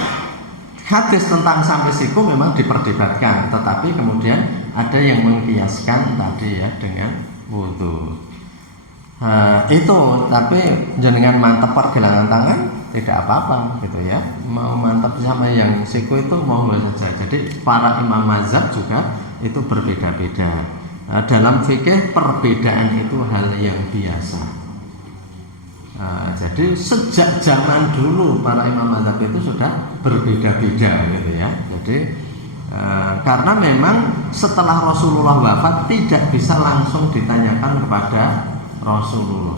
Hadis tentang sampai siku memang diperdebatkan, tetapi kemudian ada yang mengkiaskan tadi ya dengan wudhu. Itu tapi jenengan mantap pergelangan tangan tidak apa-apa gitu ya. Mau mantap sama yang siku itu mau saja. Jadi para imam mazhab juga itu berbeda-beda. Dalam fikih perbedaan itu hal yang biasa. Jadi sejak zaman dulu para imam mazhab itu sudah berbeda-beda gitu ya. Jadi Karena memang setelah Rasulullah wafat tidak bisa langsung ditanyakan kepada Rasulullah.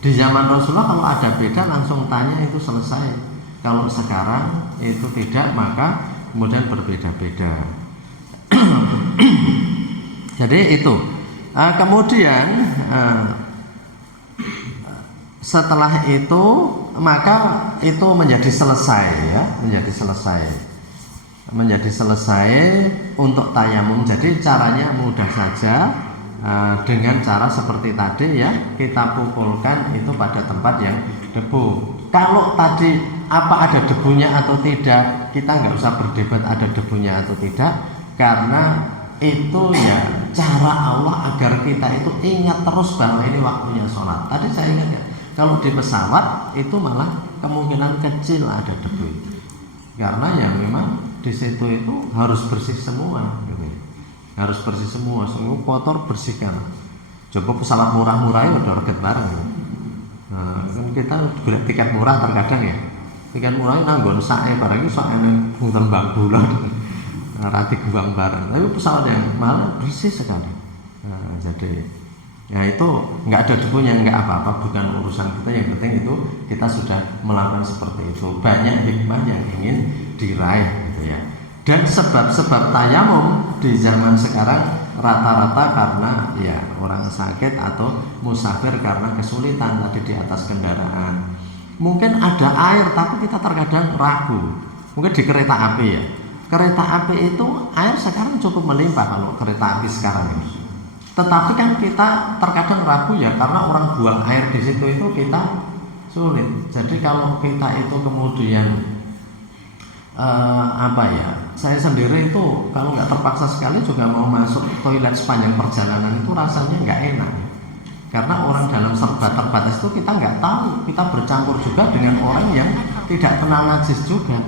Di zaman Rasulullah kalau ada beda langsung tanya itu selesai. Kalau sekarang itu tidak, maka kemudian berbeda-beda. Jadi itu. Kemudian setelah itu maka itu menjadi selesai ya, menjadi selesai untuk tayamum. Jadi caranya mudah saja, dengan cara seperti tadi ya, kita pukulkan itu pada tempat yang debu. Kalau tadi apa ada debunya atau tidak, kita nggak usah berdebat ada debunya atau tidak, karena itu ya cara Allah agar kita itu ingat terus bahwa ini waktunya sholat. Tadi saya ingat ya, kalau di pesawat itu malah kemungkinan kecil ada debu, karena ya memang di situ itu harus bersih semua gitu. Harus bersih semua kotor bersihkan. Coba pesawat murah-murah ya udah roket bareng gitu. Nah, kan kita golek tiket murah terkadang ya, tiket murah nanggon sae barang iki sak ene tembang bulan rati guang bareng, tapi pesawat yang malah bersih sekali. Nah, jadi ya itu nggak ada debunya, nggak apa-apa, bukan urusan kita. Yang penting itu kita sudah melakukan seperti itu. Banyak hikmah yang ingin diraih gitu ya. Dan sebab-sebab tayamum di zaman sekarang rata-rata karena ya orang sakit atau musafir karena kesulitan tadi di atas kendaraan. Mungkin ada air tapi kita terkadang ragu. Mungkin di kereta api ya. Kereta api itu air sekarang cukup melimpah kalau kereta api sekarang ini. Tetapi kan kita terkadang ragu ya, karena orang buang air di situ itu kita sulit. Jadi kalau kita itu kemudian saya sendiri itu kalau nggak terpaksa sekali juga mau masuk toilet sepanjang perjalanan itu rasanya nggak enak, karena orang dalam serba terbatas itu kita nggak tahu, kita bercampur juga dengan orang yang tidak kenal najis juga,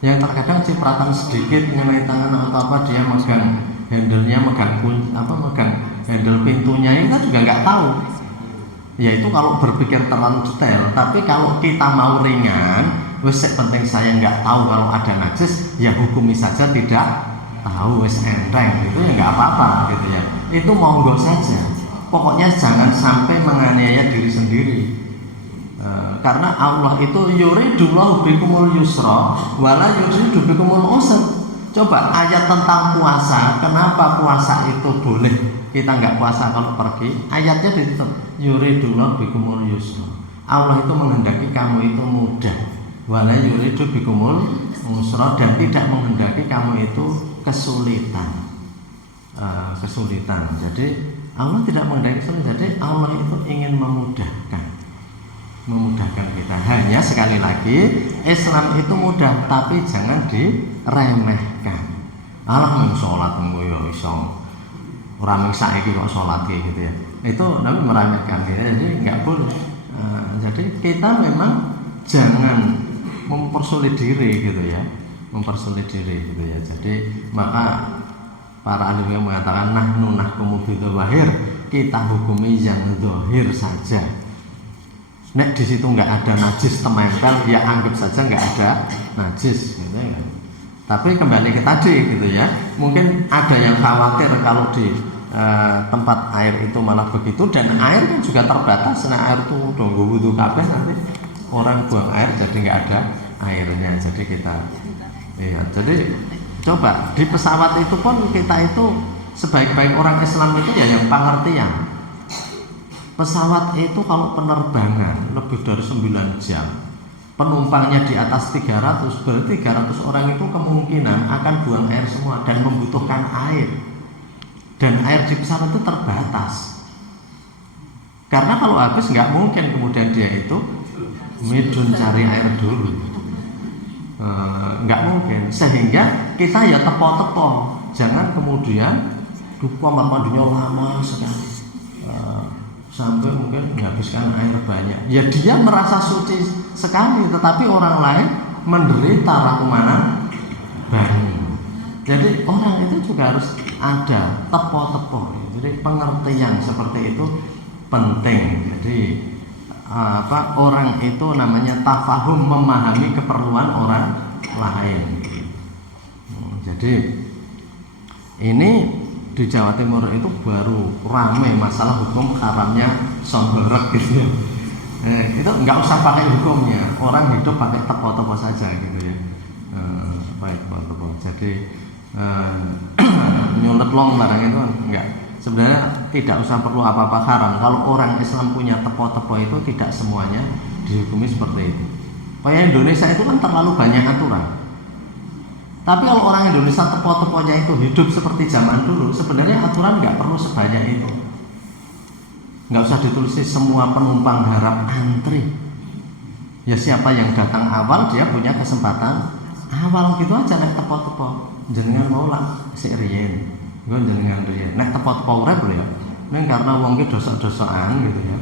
yang terkadang cipratan sedikit mengenai tangan atau apa, dia megang handle-nya, megang handle pintunya, kita juga nggak tahu. Yaitu kalau berpikir terlalu detail. Tapi kalau kita mau ringan, wes penting saya nggak tahu kalau ada najis, ya hukumi saja tidak tahu, wes enteng, itu ya nggak apa-apa gitu ya. Itu monggo saja. Pokoknya jangan sampai menganiaya diri sendiri. Karena Allah itu yuridullahu bikumul yusra wala yuridu bikumul usra. Coba ayat tentang puasa, kenapa puasa itu boleh kita nggak puasa kalau pergi? Ayatnya ditutup yuridullahu bikumul yusra. Allah itu menghendaki kamu itu mudah, wala yuridu bikumul usra, dan tidak menghendaki kamu itu kesulitan. Jadi Allah tidak menghendaki kesulitan. Jadi Allah itu ingin memudahkan kita. Hanya sekali lagi, Islam itu mudah, tapi jangan diremehkan. Allah mung salat mung yo iso. Ora mung saiki kok salat gitu ya. Itu namanya meremehkan ya. Jadi enggak boleh. Jadi kita memang jangan mempersulit diri gitu ya. Jadi maka para ahli yang mengatakan nahnu nahkumu bidzahir, kita hukumi yang zahir saja. Nek di situ nggak ada najis temempel, ya anggap saja nggak ada najis gitu ya. Tapi kembali ke tadi gitu ya, mungkin ada yang khawatir kalau di tempat air itu malah begitu, dan air kan juga terbatas. Nah air itu udah wudu kabeh, nanti orang buang air jadi nggak ada airnya. Jadi kita jadi coba di pesawat itu pun kita itu sebaik-baik orang Islam itu ya yang pengertian. Pesawat itu kalau penerbangan lebih dari 9 jam, penumpangnya di atas 300, berarti 300 orang itu kemungkinan akan buang air semua dan membutuhkan air. Dan air di pesawat itu terbatas. Karena kalau habis nggak mungkin kemudian dia itu midun cari air dulu. Nggak mungkin. Sehingga kita ya tepo-tepo. Jangan kemudian kamar mandinya lama sekali. Sampai mungkin menghabiskan air banyak. Ya dia merasa suci sekali, tetapi orang lain menderita rakumanan banyu. Jadi orang itu juga harus ada tepo-tepo. Jadi pengertian seperti itu penting. Jadi orang itu namanya tafahum, memahami keperluan orang lain. Jadi ini di Jawa Timur itu baru ramai masalah hukum haramnya songgorek gitu ya. Itu nggak usah pakai hukumnya, orang hidup pakai tepo-tepo saja gitu ya. Baik tepo-tepo. Jadi nyulet long barang itu enggak. Sebenarnya tidak usah perlu apa-apa haram. Kalau orang Islam punya tepo-tepo itu tidak semuanya dihukumi seperti itu. Kayak Indonesia itu kan terlalu banyak aturan. Tapi kalau orang Indonesia tepo-teponya itu hidup seperti zaman dulu, sebenarnya aturan nggak perlu sebanyak itu. Nggak usah ditulis semua penumpang harap antri. Ya siapa yang datang awal dia punya kesempatan awal gitu aja nek tepo-tepo. Jenengan mau lah si riyen. Gue jenengan riyen. Nek tepo-tepo urip lho ya. Nek karena wong ki dosok-dosokan gitu ya.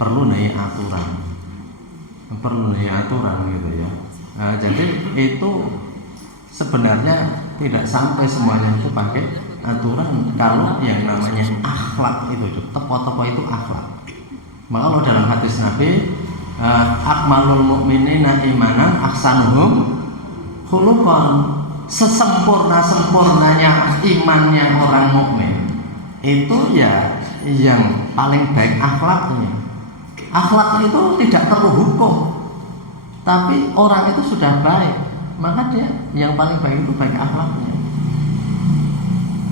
Perlu nih aturan. Perlu nih aturan gitu ya. Nah, jadi itu sebenarnya tidak sampai semuanya itu pakai aturan. Kalau yang namanya akhlak itu tepo-tepo itu akhlak. Maka kalau dalam hadis Nabi akmalul mu'minina imanan ahsanuhum khuluqan, sesempurna-sempurnanya imannya orang mukmin itu ya yang paling baik akhlaknya. Akhlak itu tidak perlu hukum, tapi orang itu sudah baik, maka dia yang paling baik itu baik akhlaknya.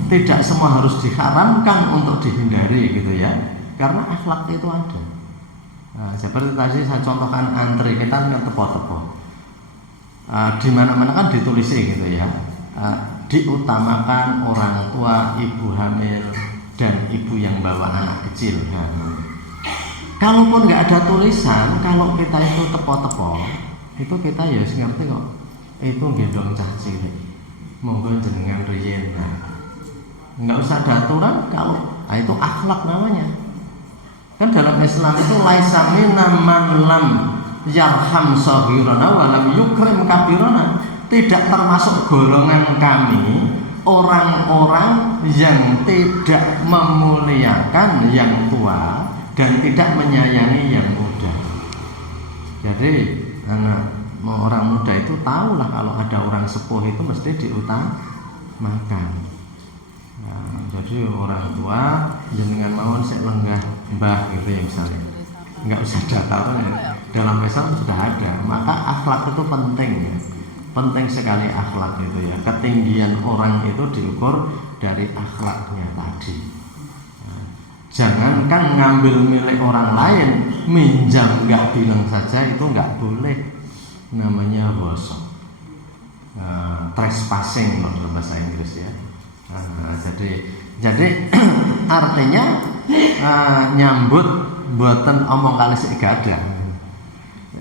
Tidak semua harus diharamkan untuk dihindari gitu ya, karena akhlak itu ada. Nah, seperti tadi saya contohkan antri, kita kan tepo-tepo. Di mana-mana kan ditulis gitu ya. Diutamakan orang tua, ibu hamil dan ibu yang bawa anak kecil. Kalaupun nggak ada tulisan, kalau kita itu tepo-tepo, itu kita ya ngerti kok. Itu gendong cah cilik. Monggo jenengan riyen. Nggak usah ada aturan, kalau itu akhlak namanya. Kan dalam Islam itu laisa minna man lam yarham saghirana wa lam yukrim kabirana. Tidak termasuk golongan kami orang-orang yang tidak memuliakan yang tua dan tidak menyayangi yang muda. Jadi orang muda itu tahulah kalau ada orang sepuh itu mesti diutamakan. Nah, jadi orang tua jenengan mawon sik lenggah mbah gitu ya misalnya. Enggak usah daftar ya. Dalam Islam sudah ada. Maka akhlak itu penting ya. Penting sekali akhlak itu ya. Ketinggian orang itu diukur dari akhlaknya tadi. Nah, jangankan ngambil milik orang lain, minjam nggak bilang saja itu nggak boleh. Namanya gosok. Trespassing dalam bahasa Inggris ya. Jadi artinya nyambut buatan omong kali sik gadah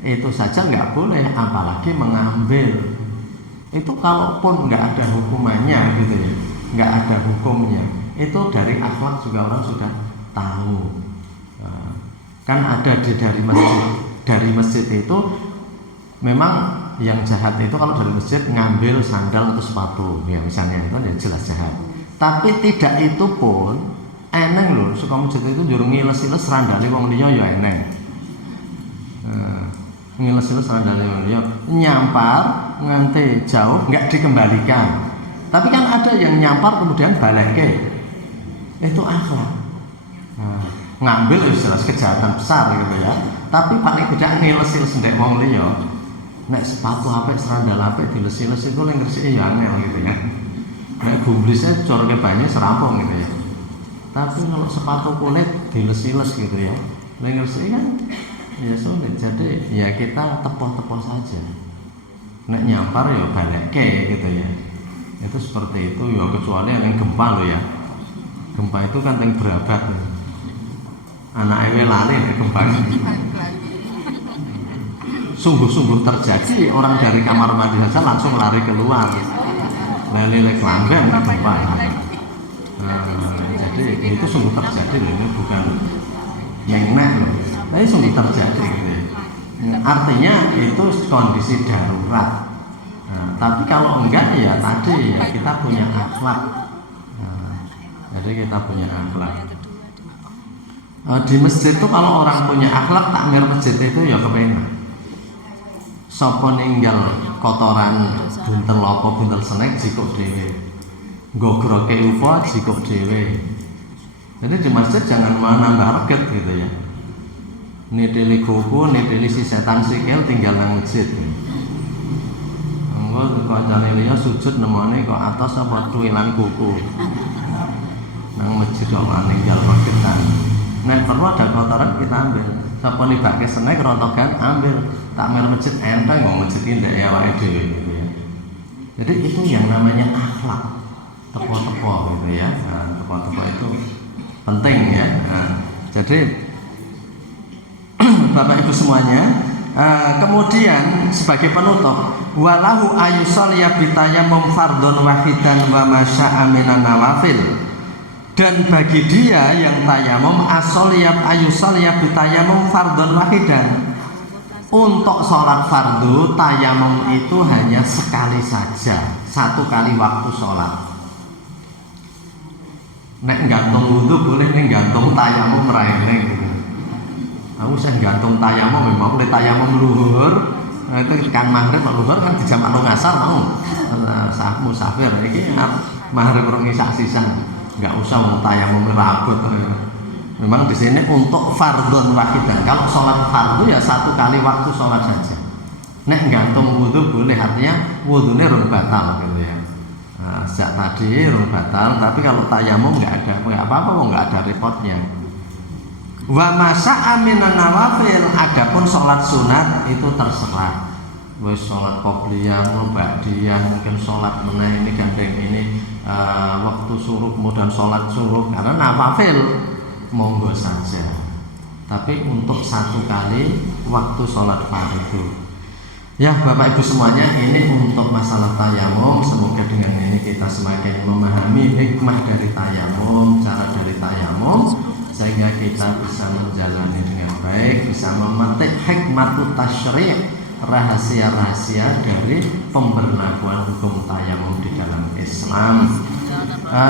itu saja nggak boleh, apalagi mengambil. Itu kalaupun nggak ada hukumannya gitu ya, nggak ada hukumnya, itu dari akhlak juga orang sudah tahu. Kan ada dari masjid itu memang yang jahat itu kalau dari masjid ngambil sandal atau sepatu ya misalnya, itu ya jelas jahat. Tapi tidak itu pun eneng loh, suka masjid itu juru ngiles-iles randale wong liya ya eneng. Ngiles-iles randale wong liya, nyampar nganti jauh nggak dikembalikan. Tapi kan ada yang nyampar kemudian balekke. Itu akhlak. Ngambil itu jelas kejahatan besar gitu ya. Tapi paling tidak ngiles-iles ndek wong liya. Nek sepatu apik serandal apik diles-iles itu leng gresike ya angel gitu ya. Nek gumblisnya corke banyak serampung gitu ya. Tapi kalau sepatu kulit diles-iles gitu ya, leng gresike kan ya sulit. Jadi ya kita tepo-tepo saja. Nek nyampar ya balekke gitu ya. Itu seperti itu ya, kecuali yang gempa loh ya. Gempa itu kan yang berabad. Anak ewe lali gempa. Sungguh-sungguh terjadi, orang dari kamar mandi saja langsung lari keluar. Lele kelanggan gempa. Jadi itu sungguh terjadi loh, ini bukan neng-neng loh. Tapi sungguh terjadi gitu. Artinya itu kondisi darurat. Tapi kalau enggak ya tadi ya kita punya akhlak. Jadi kita punya akhlak. Di masjid itu kalau orang punya akhlak, takmir masjid itu ya kepenak. Sapa ninggal kotoran buntel apa buntel senek jikuk dhewe. Gogroke upa jikuk dhewe. Jadi di masjid jangan malah nambah reget gitu ya. Nitili kuku, nitili si setan sikil tinggal nang masjid. Engko kancane liya sujud nemone kok atas apa tuilan kuku. Nang masjid kok ninggal regetan. Nek perlu ada kotoran kita ambil. Sapa nibake senek rontogan ambil. Tak mel masjid enteng kok masjid iki ndek awake dhewe gitu ya. Jadi itu yang namanya akhlak. Tepo-tepo gitu ya. Nah, tepo-tepo itu penting ya. Nah, jadi Bapak Ibu semuanya, kemudian sebagai penutup, walahu ayusolya bitayammum fardhon wahidan wa masya'a minan nawafil. Dan bagi dia yang tayamum ayusolya bitayammum fardhon wahidan. Untuk sholat fardu tayamum itu hanya sekali saja, satu kali waktu sholat. Nek gantung wudhu boleh, nek gantung tayamum raine gitu. Aku sing gantung tayamum memang oleh tayamum luhur. Itu kan maghrib luhur kan dijamak nang asar mau. Sah musafir iki maghrib rong isak sisan. Enggak usah mau tayamum rabot. Memang di sini untuk fardhon wahidan. Kalau sholat fardu ya satu kali waktu sholat saja. Nek gantung wudhu boleh, artinya wudhunya rung batal gitu ya. Nah, sejak tadi rung batal, tapi kalau tayamum nggak ada apa-apa, nggak ada repotnya. Wa masya'a minan nawafil, adapun sholat sunat itu terserah. Wis sholat qobliyah, ba'diyah, mungkin sholat meneh ini gandeng ini waktu suruh kemudian sholat suruh karena nawafil. Monggo saja, tapi untuk satu kali waktu sholat fardu. Ya Bapak Ibu semuanya, ini untuk masalah tayamum. Semoga dengan ini kita semakin memahami hikmah dari tayamum, cara dari tayamum, sehingga kita bisa menjalani dengan baik, bisa memetik hikmatut tasyri', rahasia-rahasia dari pemberlakuan hukum tayamum di dalam Islam.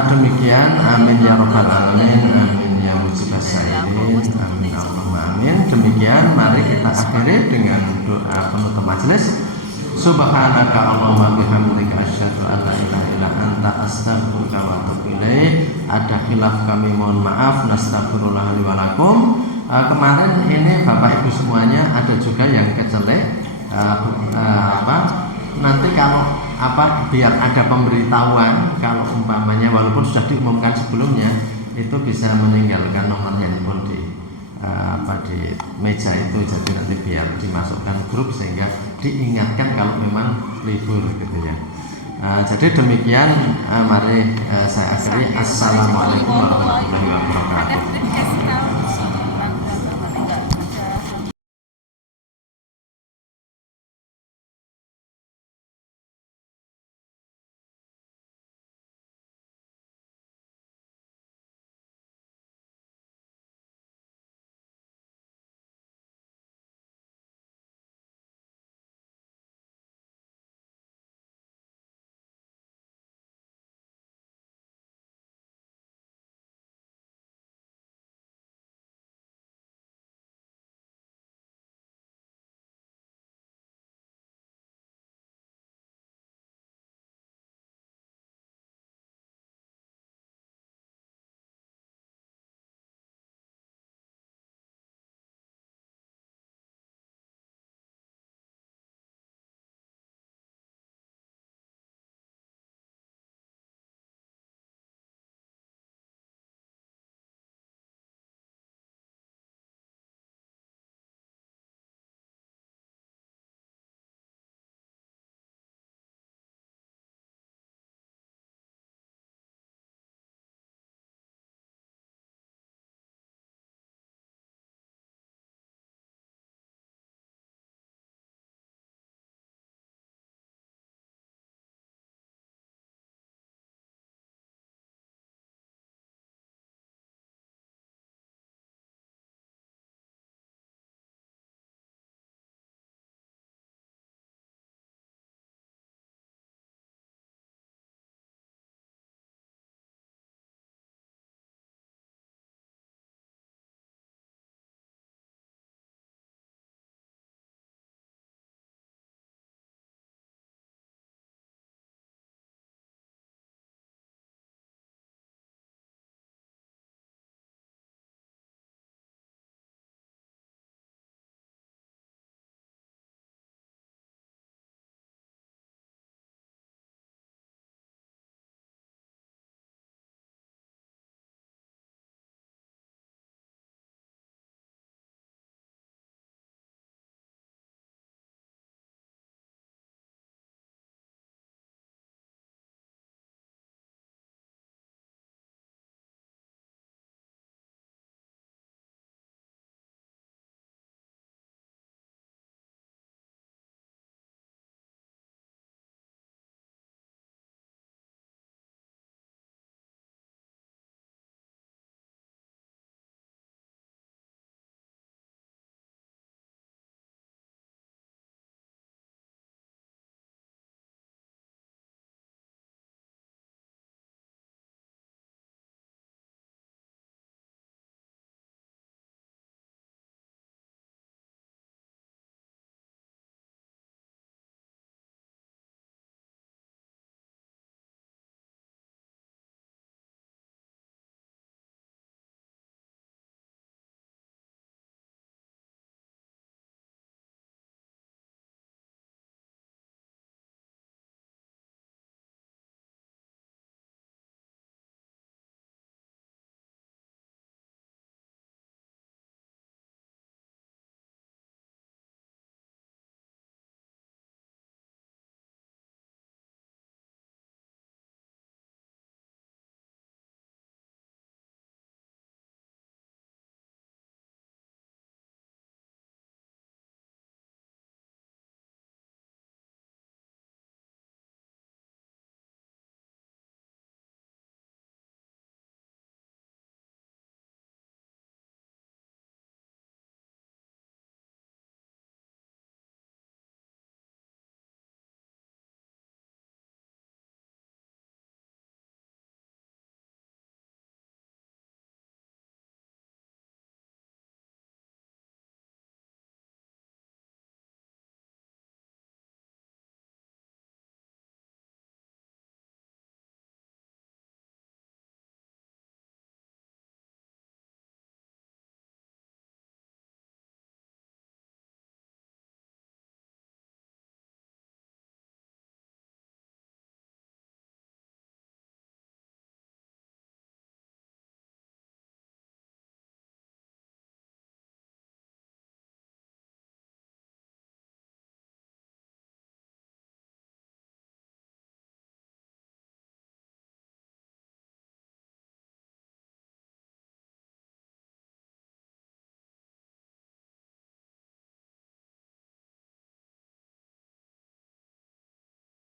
Demikian, amin ya rabbal alamin, amin ya mujibas sa'ilin, amin Allahumma amin. Demikian, mari kita akhiri dengan doa penutup majelis. Subhanaka Allahumma bihamdika asyhadu an la ilaha illa anta astaghfiruka wa atubu ilaik. Ada khilaf kami mohon maaf, nastaghfirullah li wa lakum. Kemarin ini Bapak Ibu semuanya ada juga yang kecelek nanti kalau biar ada pemberitahuan, kalau umpamanya walaupun sudah diumumkan sebelumnya, itu bisa meninggalkan nomor handphone di di meja itu, jadi nanti biar dimasukkan grup sehingga diingatkan kalau memang libur gitu ya. Jadi demikian, mari saya akhiri. Assalamualaikum warahmatullahi wabarakatuh.